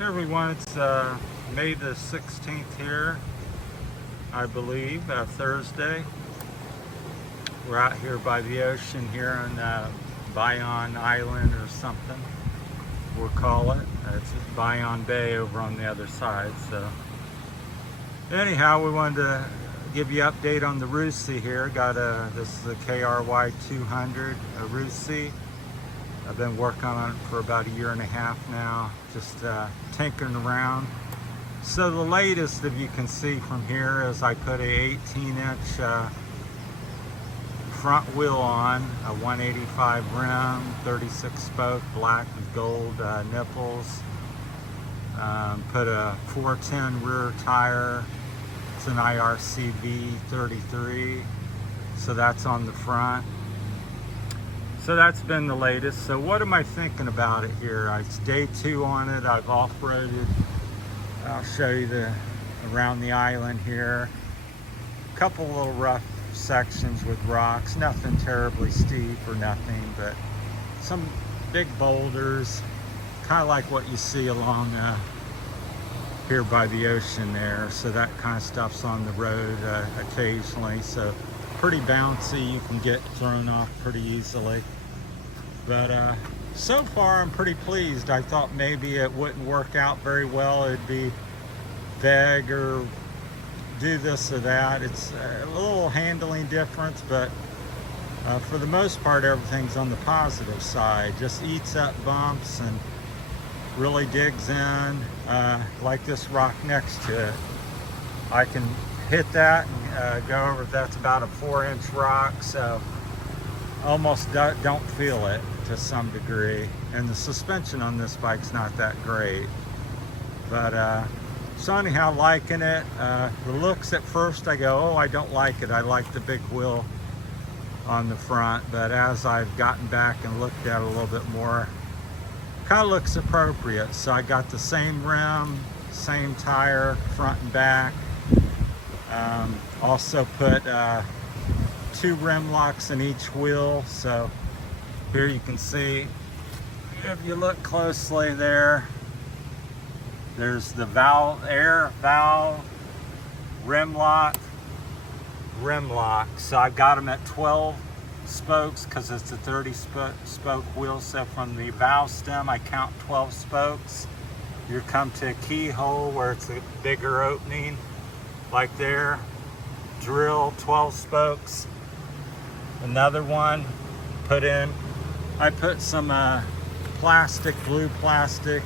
Hey everyone, it's May the 16th here, I believe, Thursday. We're out here by the ocean here on Bayonne Island or something, we'll call it. It's Bayonne Bay over on the other side. So anyhow, we wanted to give you an update on the Rusi here. This is a KRY 200 Rusi. I've been working on it for about a year and a half now, just tinkering around. So the latest, if you can see from here, is I put a 18-inch front wheel on, a 185 rim, 36 spoke, black with gold nipples. Put a 410 rear tire. It's an IRCV 33, so that's on the front. So that's been the latest. So what am I thinking about it here? It's day 2 on it. I've off-roaded. I'll show you around the island here. A couple little rough sections with rocks. Nothing terribly steep or nothing, but some big boulders, kind of like what you see along here by the ocean there. So that kind of stuff's on the road occasionally. So pretty bouncy, you can get thrown off pretty easily. But so far I'm pretty pleased. I thought maybe it wouldn't work out very well. It'd be vague or do this or that. It's a little handling difference, but for the most part everything's on the positive side. Just eats up bumps and really digs in, like this rock next to it. I can hit that and go over. That's about a 4-inch rock, so almost don't feel it to some degree. And the suspension on this bike's not that great, but so anyhow, liking it. The looks at first I go, oh, I don't like it. I like the big wheel on the front, but as I've gotten back and looked at it a little bit more, kind of looks appropriate. So I got the same rim, same tire, front and back. Also put 2 rim locks in each wheel. So here you can see, if you look closely there's the air valve, rim lock. So I've got them at 12 spokes because it's a 30 spoke wheel. So from the valve stem I count 12 spokes. You come to a keyhole where it's a bigger opening, like there, drill 12 spokes, another one, put in. I put some blue plastic